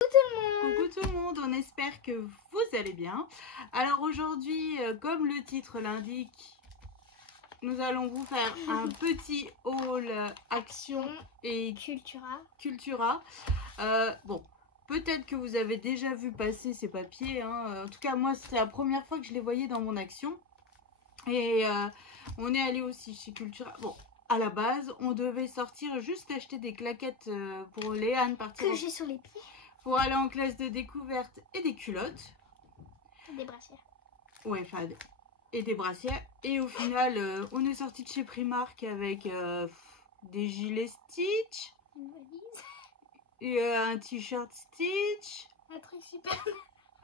Coucou tout le monde, on espère que vous allez bien. Alors aujourd'hui, comme le titre l'indique, nous allons vous faire un petit haul action et cultura. Bon, peut-être que vous avez déjà vu passer ces papiers, hein. En tout cas, moi, c'est la première fois que je les voyais dans mon action. Et on est allé aussi chez Cultura. Bon, à la base, on devait sortir juste acheter des claquettes pour Léane partir. Que j'ai sur les pieds. Pour aller en classe de découverte et des culottes. Des brassières. Ouais, enfin, et des brassières. Et au final, on est sorti de chez Primark avec des gilets Stitch. Une valise. Et un t-shirt Stitch. Un truc super.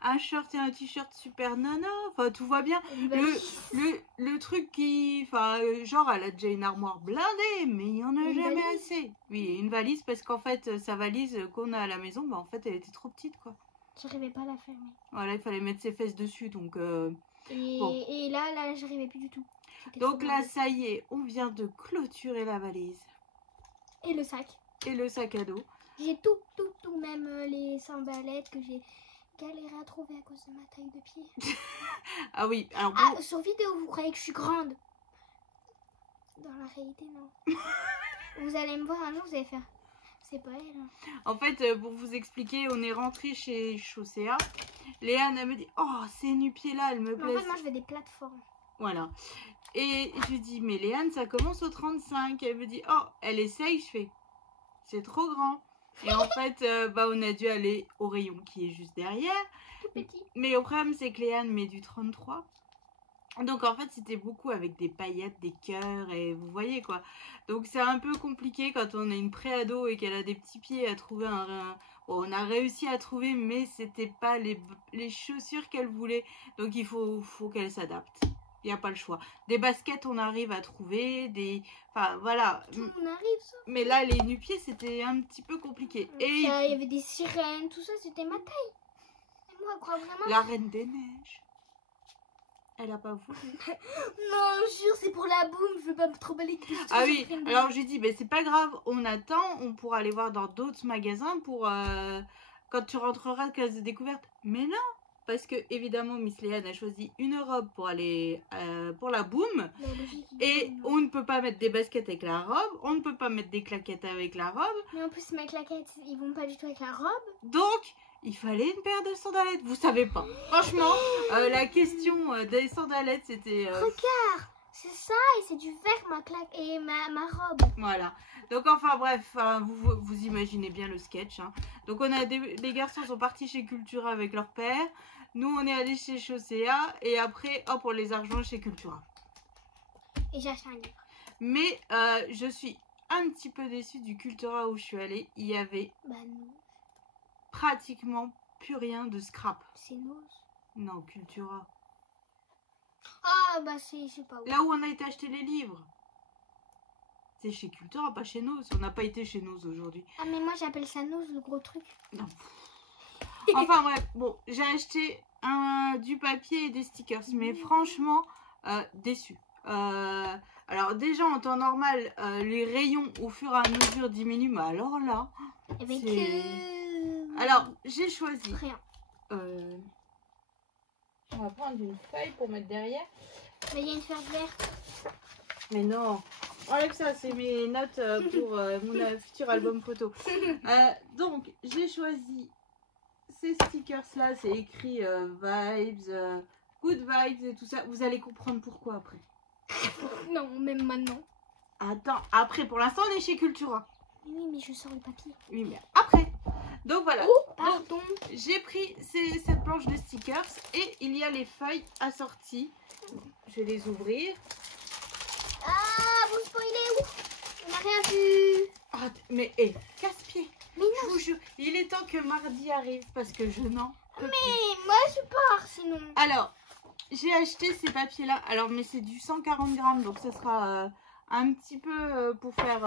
Un short et un t-shirt super nana. Enfin, tout va bien. Le truc qui... Enfin, genre, elle a déjà une armoire blindée, mais il n'y en a jamais assez. Oui, une valise, parce qu'en fait, sa valise qu'on a à la maison, bah, en fait, elle était trop petite, quoi. J'arrivais pas à la fermer. Voilà, il fallait mettre ses fesses dessus, donc... Et là, j'arrivais plus du tout. Donc là, ça y est, on vient de clôturer la valise. Et le sac. Et le sac à dos. J'ai tout, même les sandalettes que j'ai galéré à trouver à cause de ma taille de pied. Ah oui, alors bon... sur vidéo, vous croyez que je suis grande. Dans la réalité, non. Vous allez me voir un jour, vous allez faire... C'est pas elle. Hein. En fait, pour vous expliquer, on est rentré chez Chaussea. Léane, elle me dit, oh, ces nu-pieds-là, elles me plaisent. En fait, moi, je veux des plateformes. Voilà. Et je lui dis, mais Léane, ça commence au 35. Elle me dit, oh, elle essaye. Je fais, c'est trop grand. Et en fait, on a dû aller au rayon qui est juste derrière. Tout petit. Mais le problème, c'est que Léane met du 33. Donc en fait, c'était beaucoup avec des paillettes, des cœurs, et vous voyez quoi. Donc c'est un peu compliqué quand on a une pré-ado et qu'elle a des petits pieds à trouver Bon, on a réussi à trouver, mais c'était pas les chaussures qu'elle voulait. Donc il faut qu'elle s'adapte. Il n'y a pas le choix. Des baskets, on arrive à trouver. Enfin, voilà. On arrive, ça. Mais là, les nu-pieds, c'était un petit peu compliqué. Et il y avait des sirènes, tout ça, c'était ma taille. Et moi, quoi, vraiment. La Reine des Neiges. Elle a pas voulu. Non, je jure, c'est pour la boum. Je veux pas me trop balayer. Ah oui, alors j'ai dit, c'est pas grave, on attend. On pourra aller voir dans d'autres magasins pour quand tu rentreras de classe de découverte. Mais non, parce que évidemment, Miss Léane a choisi une robe pour aller pour la boum. Et on ne peut pas mettre des baskets avec la robe. On ne peut pas mettre des claquettes avec la robe. Mais en plus, mes claquettes, ils vont pas du tout avec la robe. Donc... il fallait une paire de sandalettes, vous savez pas. Franchement, la question des sandalettes, c'était... Regarde, c'est ça, et c'est du vert, ma claque et ma robe. Voilà. Donc enfin bref, vous imaginez bien le sketch. Hein. Donc on a les garçons sont partis chez Cultura avec leur père. Nous, on est allés chez Chaussea. Et après, hop, on les a rejoints chez Cultura. Et j'ai acheté un livre. Mais je suis un petit peu déçue du Cultura où je suis allée. Il y avait... pratiquement plus rien de scrap. C'est Nose. Non, Cultura. Ah, c'est, je sais pas où. Là où on a été acheter les livres. C'est chez Cultura, pas chez Nose. On n'a pas été chez Nose aujourd'hui. Ah, mais moi j'appelle ça Nose, le gros truc. Non. Enfin bref, bon, j'ai acheté du papier et des stickers. Mais franchement, déçu. Alors déjà en temps normal, les rayons au fur et à mesure diminuent. Mais alors là, alors, j'ai choisi. Rien. On va prendre une feuille pour mettre derrière. Mais il y a une feuille verte. Mais non. Enlève ça, c'est mes notes pour mon futur album photo. Donc, j'ai choisi ces stickers-là. C'est écrit vibes, good vibes et tout ça. Vous allez comprendre pourquoi après. Non, même maintenant. Attends, après, pour l'instant, on est chez Cultura. Oui, mais je sors le papier. Oui, mais après. Donc voilà, oh, pardon. J'ai pris cette planche de stickers et il y a les feuilles assorties. Je vais les ouvrir. Ah, vous spoilez où? On n'a rien vu. Ah, mais casse-pied. Mais non. Je vous jure, il est temps que mardi arrive parce que je n'en peux plus. Mais moi je pars sinon. Alors, j'ai acheté ces papiers-là. Alors, mais c'est du 140 grammes, donc ce sera un petit peu pour faire...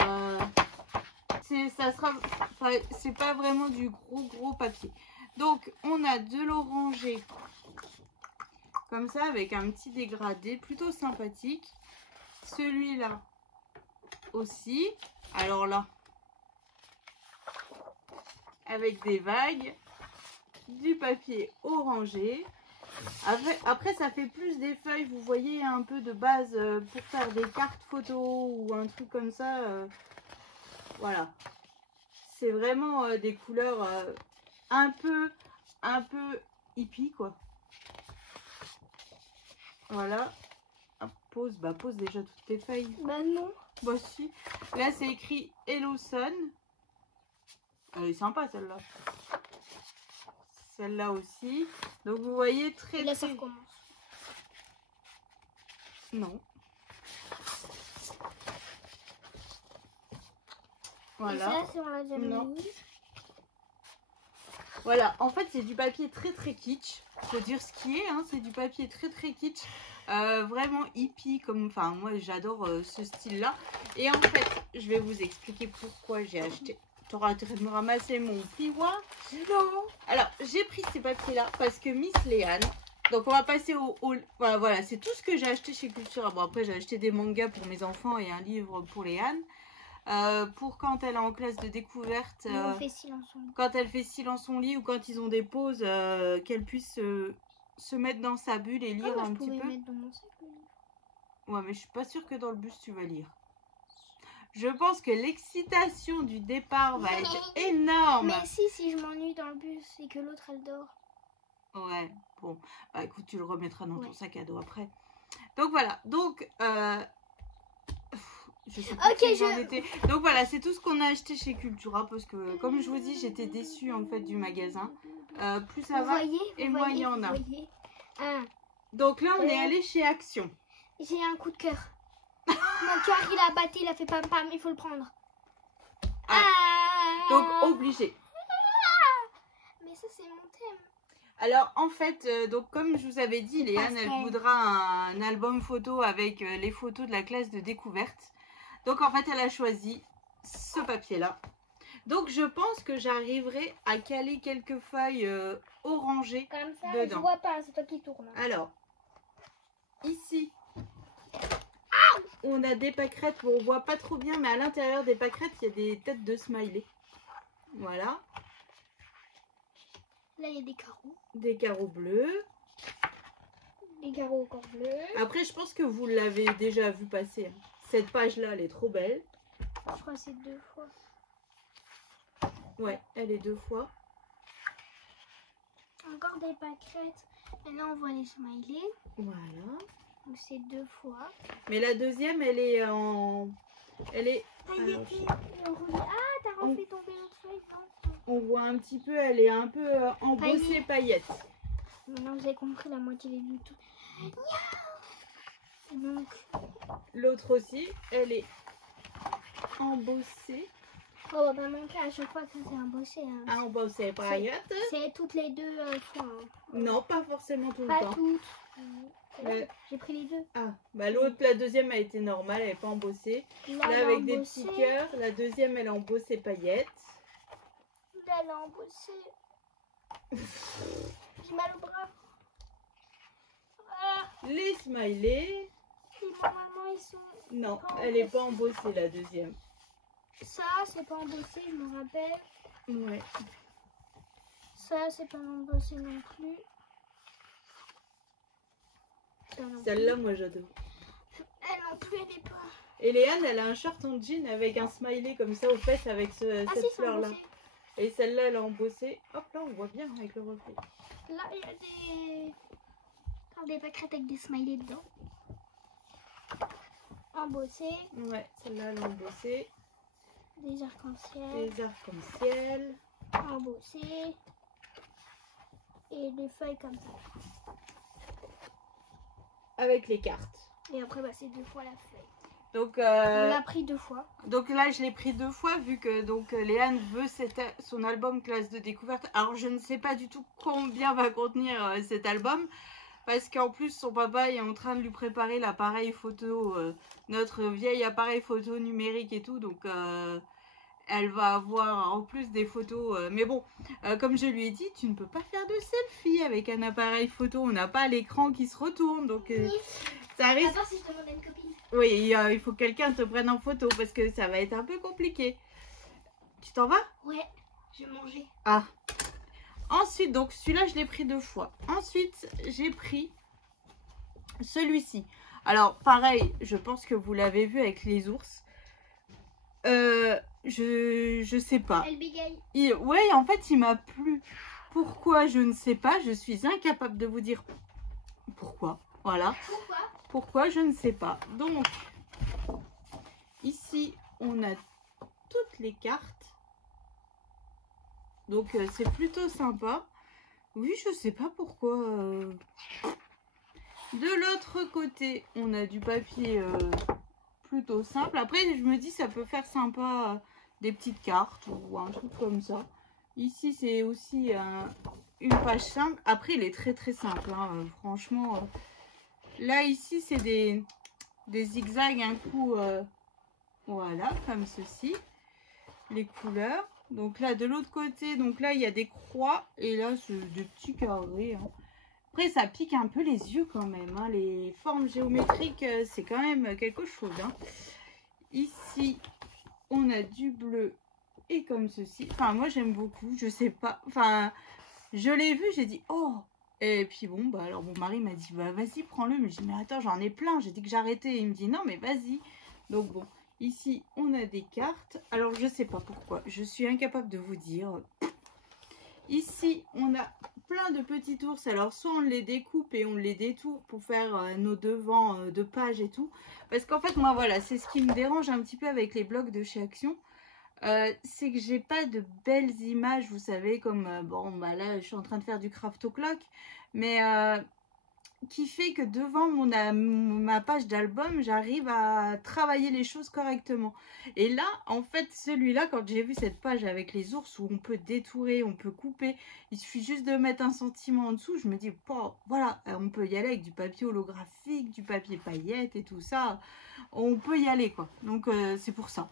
c'est pas vraiment du gros papier. Donc on a de l'orangé comme ça avec un petit dégradé plutôt sympathique. Celui-là aussi. Alors là, avec des vagues. du papier orangé. Après, ça fait plus des feuilles, vous voyez, un peu de base pour faire des cartes photos ou un truc comme ça. Voilà. C'est vraiment des couleurs un peu hippie, quoi. Voilà. Ah, pose déjà toutes tes feuilles. Bah non. Bah si. Là, c'est écrit Hello Sun. Elle est sympa, celle-là. Celle-là aussi. Donc, vous voyez, très... Là, ça recommence. Non. Voilà. Et ça, c'est on l'a déjà mis. Voilà, en fait, c'est du papier très kitsch. Faut dire ce qui est, hein. C'est du papier très kitsch. Vraiment hippie, comme... Enfin, moi, j'adore ce style-là. Et en fait, je vais vous expliquer pourquoi j'ai acheté... T'auras intérêt de me ramasser mon plioir. Non. Alors, j'ai pris ces papiers-là parce que Miss Léane... Donc, on va passer au... Voilà, c'est tout ce que j'ai acheté chez Cultura. Bon, après, j'ai acheté des mangas pour mes enfants et un livre pour Léane. Pour quand elle est en classe de découverte, quand elle fait style en son lit ou quand ils ont des pauses, qu'elle puisse se mettre dans sa bulle et lire un petit peu. Mettre dans mon sac, ouais, mais je suis pas sûre que dans le bus tu vas lire. Je pense que l'excitation du départ va être énorme. Mais si je m'ennuie dans le bus et que l'autre elle dort. Ouais, bon, bah écoute, tu le remettras dans ton sac à dos après. Donc voilà, donc je sais pas Donc voilà, c'est tout ce qu'on a acheté chez Cultura parce que comme je vous dis, j'étais déçue en fait du magasin. Plus ça va et moins il y en a. Donc là, on est allé chez Action. J'ai un coup de cœur. Mon cœur il a battu, il a fait pam pam, il faut le prendre. Donc obligé. Mais ça c'est mon thème. Alors en fait, donc comme je vous avais dit, Léane, elle voudra un album photo avec les photos de la classe de découverte. Donc en fait, elle a choisi ce papier-là. Donc je pense que j'arriverai à caler quelques feuilles orangées comme ça, dedans. Je vois pas, c'est toi qui tourne. Alors, ici, on a des pâquerettes. Bon, on voit pas trop bien, mais à l'intérieur des pâquerettes, il y a des têtes de smiley. Voilà. Là, il y a des carreaux. Des carreaux bleus. Des carreaux encore bleus. Après, je pense que vous l'avez déjà vu passer. Cette page-là, elle est trop belle. Je crois que c'est 2 fois. Ouais, elle est 2 fois. Encore des pâquerettes. Et là, on voit les smileys. Voilà. Donc, c'est 2 fois. Mais la deuxième, elle est en... Elle est... Ah, t'as refait tomber l'autre feuille. On voit un petit peu, elle est un peu embossée paillettes. Maintenant, vous avez compris la moitié des buts. Donc... L'autre aussi, elle est embossée. Oh, bah mon cas, à chaque fois que c'est embossé. Hein. Embossée paillettes. C'est toutes les 2 fois. Hein. Non, pas forcément tout pas le temps. Toutes. J'ai pris les 2. Ah, bah l'autre, la deuxième a été normale, elle n'est pas embossée. Là avec des petits cœurs. La deuxième, elle est embossée paillettes. Là, elle est embossée. J'ai mal au bras. Les smileys. Normalement, ils sont... Non, elle n'est pas embossée, la deuxième. Ça, c'est pas embossé, je me rappelle. Ouais. Ça, c'est pas embossé non plus. Celle-là, moi, j'adore. Elle non plus, elle est pas... Et Léane, elle a un short en jean avec un smiley comme ça aux fesses avec cette fleur-là. Et celle-là, elle est embossée. Hop, là, on voit bien avec le reflet. Là, il y a des pâquerettes avec des smileys dedans. Embossées. Ouais, celle-là, elle est embossée. Des arcs-en-ciel. Des arcs-en-ciel. Embossées. Et des feuilles comme ça. Avec les cartes. Et après, bah, c'est 2 fois la feuille. Donc, on l'a pris 2 fois. Donc là, je l'ai pris 2 fois vu que donc Léane veut son album classe de découverte. Alors, je ne sais pas du tout combien va contenir cet album. Parce qu'en plus, son papa est en train de lui préparer l'appareil photo, notre vieil appareil photo numérique et tout. Donc, elle va avoir en plus des photos. Mais bon, comme je lui ai dit, tu ne peux pas faire de selfie avec un appareil photo. On n'a pas l'écran qui se retourne. Donc, ça risque... Attends, si je demande à une copine. Oui, il faut que quelqu'un te prenne en photo parce que ça va être un peu compliqué. Tu t'en vas? Ouais, je vais manger. Ah. Ensuite, donc celui-là, je l'ai pris 2 fois. Ensuite, j'ai pris celui-ci. Alors, pareil, je pense que vous l'avez vu avec les ours. Je sais pas. Ouais, en fait, il m'a plu. Pourquoi, je ne sais pas. Je suis incapable de vous dire pourquoi. Voilà. Pourquoi, je ne sais pas. Donc, ici, on a toutes les cartes. Donc, c'est plutôt sympa. Oui, je sais pas pourquoi. De l'autre côté, on a du papier plutôt simple. Après, je me dis, ça peut faire sympa des petites cartes ou un truc comme ça. Ici, c'est aussi une page simple. Après, il est très très simple. Hein, franchement, là, ici, c'est des zigzags, un coup, voilà, comme ceci. Les couleurs. Donc là, de l'autre côté, donc là, il y a des croix. Et là, c'est des petits carrés. Hein. Après, ça pique un peu les yeux quand même. Hein. Les formes géométriques, c'est quand même quelque chose. Hein. Ici, on a du bleu et comme ceci. Enfin, moi, j'aime beaucoup. Je sais pas. Enfin, je l'ai vu, j'ai dit, oh. Et puis bon, bah alors mon mari m'a dit, bah vas-y, prends-le. Mais j'ai dit, mais attends, j'en ai plein. J'ai dit que j'arrêtais. Il me dit, non, mais vas-y. Donc bon, ici, on a des cartes. Alors, je sais pas pourquoi. Je suis incapable de vous dire. Ici, on a plein de petits ours. Alors, soit on les découpe et on les détourne pour faire nos devants de page et tout. Parce qu'en fait, moi, voilà, c'est ce qui me dérange un petit peu avec les blocs de chez Action. C'est que j'ai pas de belles images, vous savez, comme, bon, bah là, je suis en train de faire du craft au clock. Mais qui fait que devant ma page d'album, j'arrive à travailler les choses correctement. Et là, en fait, celui-là, quand j'ai vu cette page avec les ours où on peut détourer, on peut couper, il suffit juste de mettre un sentiment en dessous, je me dis, oh, voilà, on peut y aller avec du papier holographique, du papier paillettes et tout ça. On peut y aller, quoi. Donc, c'est pour ça.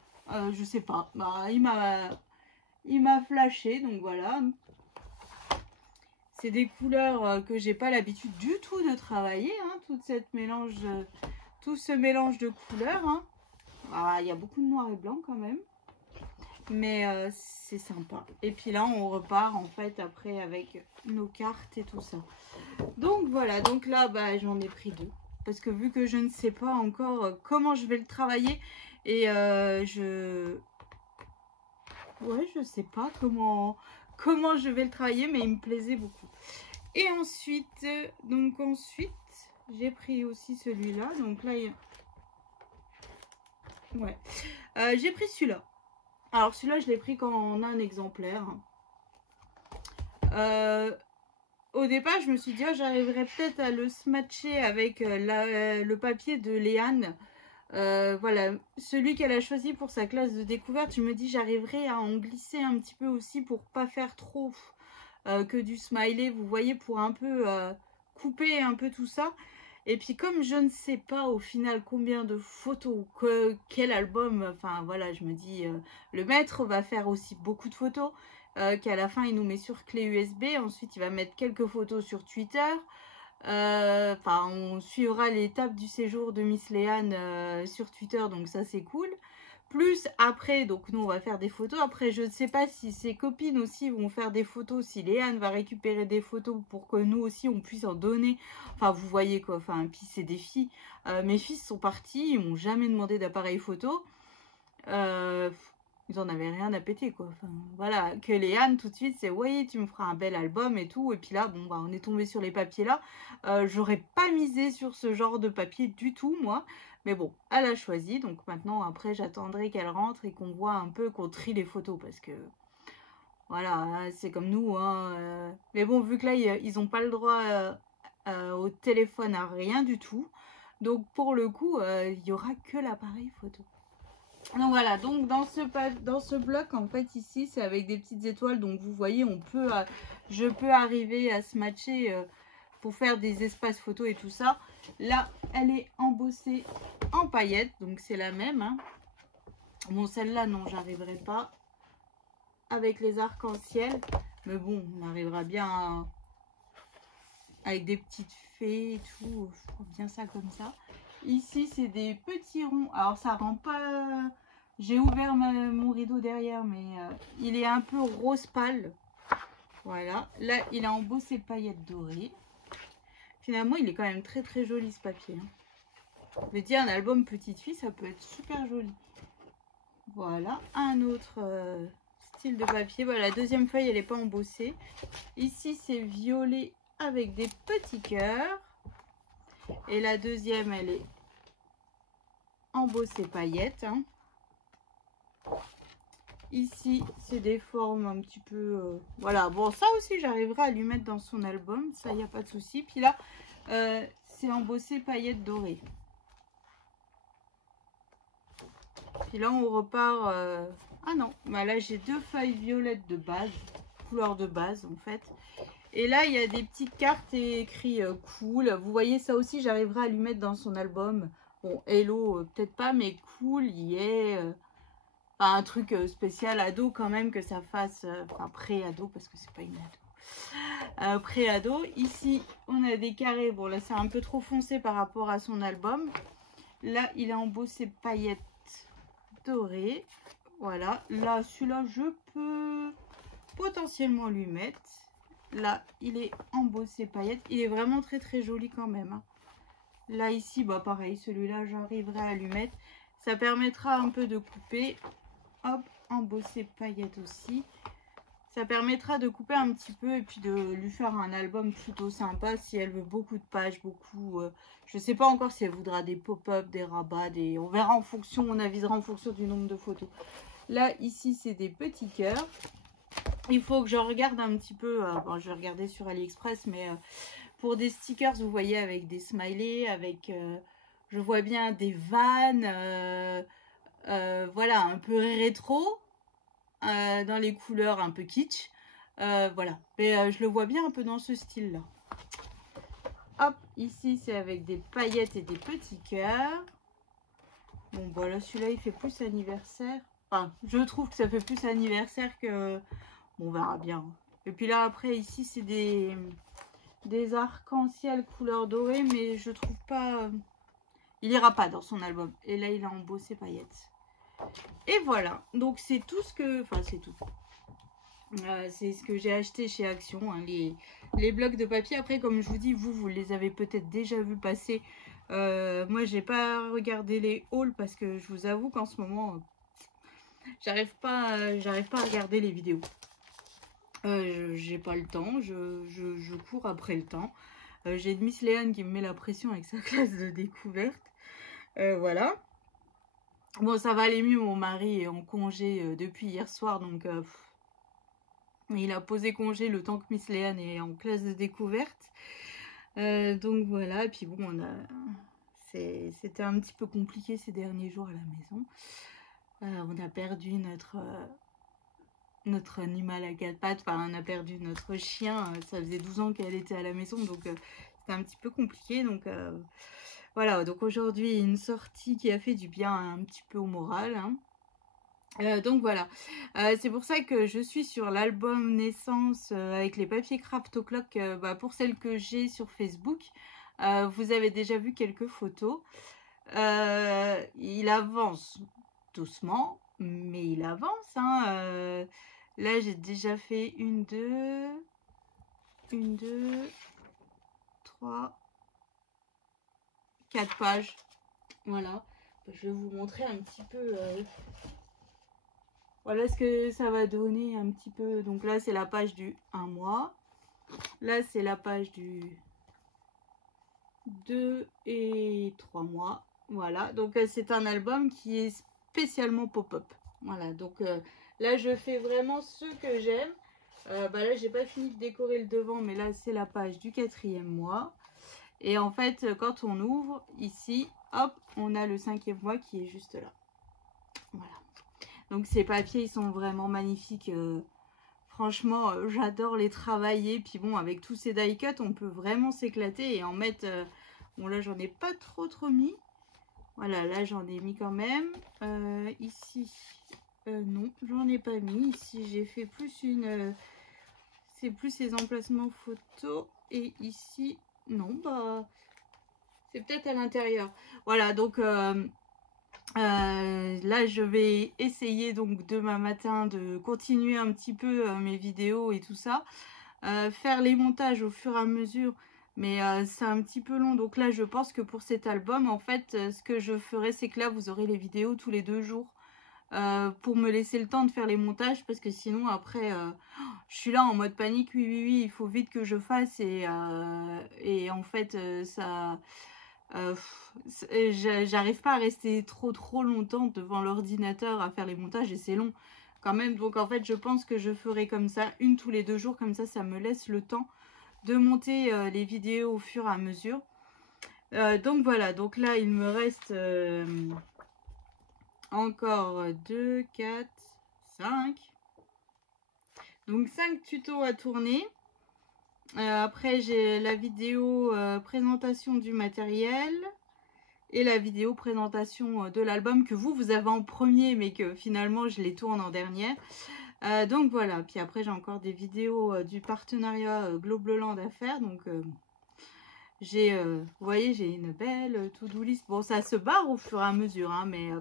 Je sais pas. Bah, il m'a flashé, donc voilà. C'est des couleurs que j'ai pas l'habitude du tout de travailler, hein, tout ce mélange de couleurs. Hein. Ah, il y a beaucoup de noir et blanc quand même, mais c'est sympa. Et puis là, on repart en fait après avec nos cartes et tout ça. Donc voilà, donc là, bah, j'en ai pris 2. Parce que vu que je ne sais pas encore comment je vais le travailler, et ouais, je sais pas comment je vais le travailler, mais il me plaisait beaucoup. Et ensuite, j'ai pris aussi celui-là. Donc là, ouais, j'ai pris celui-là. Alors celui-là, je l'ai pris quand on a un exemplaire. Au départ, je me suis dit, oh, j'arriverai peut-être à le smatcher avec le papier de Léane. Voilà, celui qu'elle a choisi pour sa classe de découverte, je me dis j'arriverai à en glisser un petit peu aussi pour pas faire trop que du smiley, vous voyez, pour un peu couper un peu tout ça. Et puis comme je ne sais pas au final combien de photos, quel album, enfin voilà, je me dis le maître va faire aussi beaucoup de photos, qu'à la fin il nous met sur clé USB, ensuite il va mettre quelques photos sur Twitter. Enfin, on suivra l'étape du séjour de Miss Léane sur Twitter, donc ça c'est cool. Plus après, donc nous on va faire des photos. Après, je ne sais pas si ses copines aussi vont faire des photos, si Léane va récupérer des photos pour que nous aussi on puisse en donner. Enfin, vous voyez quoi. Enfin, puis c'est des filles. Mes fils sont partis, ils m'ont jamais demandé d'appareil photo. Ils en avaient rien à péter quoi. Enfin, voilà, que Léane tout de suite c'est oui, tu me feras un bel album et tout. Et puis là, bon bah on est tombé sur les papiers là. J'aurais pas misé sur ce genre de papier du tout moi. Mais bon, elle a choisi. Donc maintenant, après, j'attendrai qu'elle rentre et qu'on voit un peu, qu'on trie les photos. Parce que, voilà, c'est comme nous. Hein, mais bon, vu que là, ils n'ont pas le droit au téléphone, à rien du tout. Donc, pour le coup, il n'y aura que l'appareil photo. Donc, voilà. Donc, dans ce bloc, en fait, ici, c'est avec des petites étoiles. Donc, vous voyez, je peux arriver à se matcher pour faire des espaces photos et tout ça. Là, elle est embossée en paillettes, donc c'est la même. Hein. Bon, celle-là, non, j'arriverai pas avec les arcs-en-ciel. Mais bon, on arrivera bien avec des petites fées et tout. Je trouve bien ça comme ça. Ici, c'est des petits ronds. Alors, ça rend pas... J'ai ouvert mon rideau derrière, mais il est un peu rose pâle. Voilà, là il a embossé paillettes dorées. Finalement il est quand même très très joli ce papier, hein. Je vais dire un album petite fille, ça peut être super joli. Voilà, un autre style de papier. Voilà, la deuxième feuille elle n'est pas embossée. Ici c'est violet avec des petits cœurs. Et la deuxième elle est embossée paillettes, hein. Ici, c'est des formes un petit peu... voilà, bon, ça aussi, j'arriverai à lui mettre dans son album. Ça, il n'y a pas de souci. Puis là, c'est embossé paillettes dorées. Puis là, on repart... ah non, bah là, j'ai deux feuilles violettes de base. Couleur de base, en fait. Et là, il y a des petites cartes et écrit cool. Vous voyez, ça aussi, j'arriverai à lui mettre dans son album. Bon, hello, peut-être pas, mais cool, il y est... un truc spécial ado quand même, que ça fasse, enfin pré-ado parce que c'est pas une ado, pré-ado. Ici on a des carrés, bon là c'est un peu trop foncé par rapport à son album. Là il a embossé paillettes dorées, voilà. Là celui-là je peux potentiellement lui mettre. Là il est embossé paillettes, il est vraiment très très joli quand même, hein. Là ici bah pareil, celui-là j'arriverai à lui mettre, ça permettra un peu de couper. Hop, embossé paillettes aussi. Ça permettra de couper un petit peu et puis de lui faire un album plutôt sympa si elle veut beaucoup de pages, beaucoup... je sais pas encore si elle voudra des pop-up, des rabats, des... On verra en fonction, on avisera en fonction du nombre de photos. Là, ici, c'est des petits cœurs. Il faut que je regarde un petit peu... bon, je vais regarder sur AliExpress, mais pour des stickers, vous voyez, avec des smileys, avec... je vois bien des vannes... voilà, un peu rétro, dans les couleurs un peu kitsch, voilà, mais je le vois bien un peu dans ce style là. Hop, ici c'est avec des paillettes et des petits cœurs. Bon voilà, celui-là il fait plus anniversaire, enfin je trouve que ça fait plus anniversaire que, bon, on verra bien. Et puis là après ici c'est des arcs-en-ciel couleur dorée, mais je trouve pas, il ira pas dans son album. Et là il a embossé paillettes. Et voilà, donc c'est tout ce que... Enfin, c'est tout. C'est ce que j'ai acheté chez Action, hein, les blocs de papier. Après, comme je vous dis, vous les avez peut-être déjà vu passer. Moi, j'ai pas regardé les hauls parce que je vous avoue qu'en ce moment, j'arrive pas à regarder les vidéos. J'ai pas le temps, je cours après le temps. J'ai une Miss Léane qui me met la pression avec sa classe de découverte. Voilà. Bon, ça va aller mieux, mon mari est en congé depuis hier soir, donc il a posé congé le temps que Miss Léane est en classe de découverte. Donc voilà, et puis bon, c'était un petit peu compliqué ces derniers jours à la maison. On a perdu notre animal à quatre pattes, enfin on a perdu notre chien, ça faisait 12 ans qu'elle était à la maison, donc c'était un petit peu compliqué, donc... voilà, donc aujourd'hui, une sortie qui a fait du bien un petit peu au moral, hein. Donc voilà, c'est pour ça que je suis sur l'album naissance avec les papiers Craft O'Clock, pour celle que j'ai sur Facebook. Vous avez déjà vu quelques photos. Il avance doucement, mais il avance, hein. Là, j'ai déjà fait 1, 2, 3... 4 pages, voilà. Je vais vous montrer un petit peu voilà ce que ça va donner un petit peu. Donc là c'est la page du 1 mois, là c'est la page du 2 et 3 mois, voilà. Donc c'est un album qui est spécialement pop-up, voilà. Donc là je fais vraiment ce que j'aime. Là j'ai pas fini de décorer le devant, mais là c'est la page du 4e mois. Et en fait, quand on ouvre ici, hop, on a le 5e mois qui est juste là. Voilà. Donc ces papiers, ils sont vraiment magnifiques. Franchement, j'adore les travailler. Puis bon, avec tous ces die cuts, on peut vraiment s'éclater et en mettre... bon, là, j'en ai pas trop mis. Voilà, là, j'en ai mis quand même. Ici, non, j'en ai pas mis. Ici, j'ai fait plus une... c'est plus les emplacements photos. Et ici... non, c'est peut-être à l'intérieur. Voilà, donc là je vais essayer donc demain matin de continuer un petit peu mes vidéos et tout ça. faire les montages au fur et à mesure. Mais c'est un petit peu long. Donc là, je pense que pour cet album, en fait, ce que je ferai, c'est que là, vous aurez les vidéos tous les 2 jours. Pour me laisser le temps de faire les montages. Parce que sinon, après, je suis là en mode panique. Oui, oui, oui, il faut vite que je fasse. Et en fait, ça... j'arrive pas à rester trop longtemps devant l'ordinateur à faire les montages. Et c'est long quand même. Donc en fait, je pense que je ferai comme ça, une tous les 2 jours. Comme ça me laisse le temps de monter les vidéos au fur et à mesure. Donc voilà, donc là il me reste encore 2, 4, 5. Donc 5 tutos à tourner. Après j'ai la vidéo présentation du matériel et la vidéo présentation de l'album que vous avez en premier mais que finalement je les tourne en dernière. Donc voilà, puis après j'ai encore des vidéos du partenariat Globloland à faire, donc j'ai, vous voyez, j'ai une belle to-do list. Bon, ça se barre au fur et à mesure, hein, mais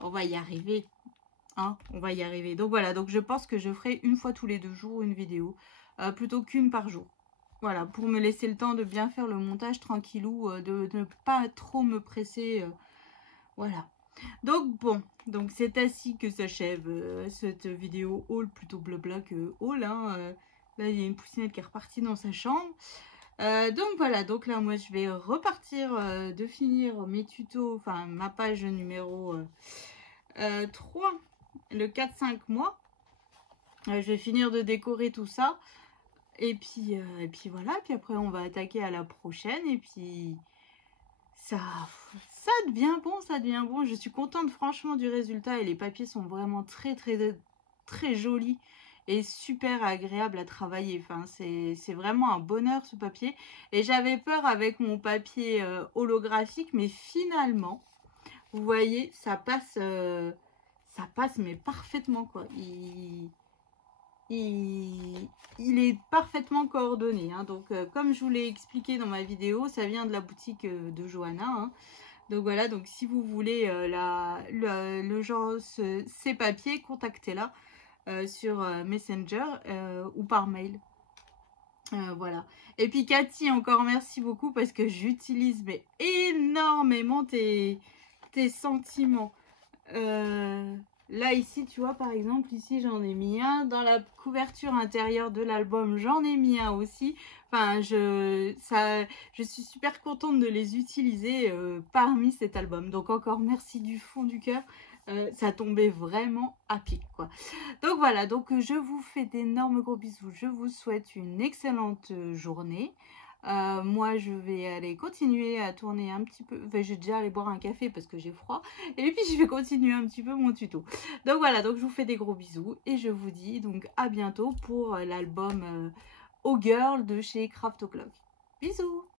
on va y arriver, hein, on va y arriver. Donc voilà, donc je pense que je ferai une fois tous les 2 jours une vidéo, plutôt qu'une par jour. Voilà, pour me laisser le temps de bien faire le montage tranquillou, de ne pas trop me presser, voilà. Donc bon, donc c'est ainsi que s'achève cette vidéo haul, plutôt blabla que haul. Hein, là, il y a une poussinette qui est repartie dans sa chambre. Donc voilà, donc là, moi, je vais repartir de finir mes tutos, enfin, ma page numéro 3, le 4-5 mois. Je vais finir de décorer tout ça. Et puis voilà, puis après, on va attaquer à la prochaine. Et puis... Ça devient bon, ça devient bon. Je suis contente franchement du résultat et les papiers sont vraiment très jolis et super agréables à travailler. Enfin, c'est vraiment un bonheur ce papier. Et j'avais peur avec mon papier holographique, mais finalement, vous voyez, ça passe mais parfaitement quoi. Il est parfaitement coordonné. Hein. Donc, comme je vous l'ai expliqué dans ma vidéo, ça vient de la boutique de Johanna. Hein. Donc voilà, donc si vous voulez le genre, ces papiers, contactez-la sur Messenger ou par mail. Voilà. Et puis Cathy, encore merci beaucoup parce que j'utilise mais énormément tes sentiments. Là ici tu vois par exemple ici j'en ai mis un dans la couverture intérieure de l'album, j'en ai mis un aussi. Enfin je suis super contente de les utiliser parmi cet album, donc encore merci du fond du cœur. Ça tombait vraiment à pic quoi. Donc voilà, donc je vous fais d'énormes gros bisous, je vous souhaite une excellente journée. Moi je vais aller continuer à tourner un petit peu, enfin je vais déjà aller boire un café parce que j'ai froid et puis je vais continuer un petit peu mon tuto. Donc voilà, donc je vous fais des gros bisous et je vous dis donc à bientôt pour l'album Oh Girl de chez Craft O'Clock. Bisous.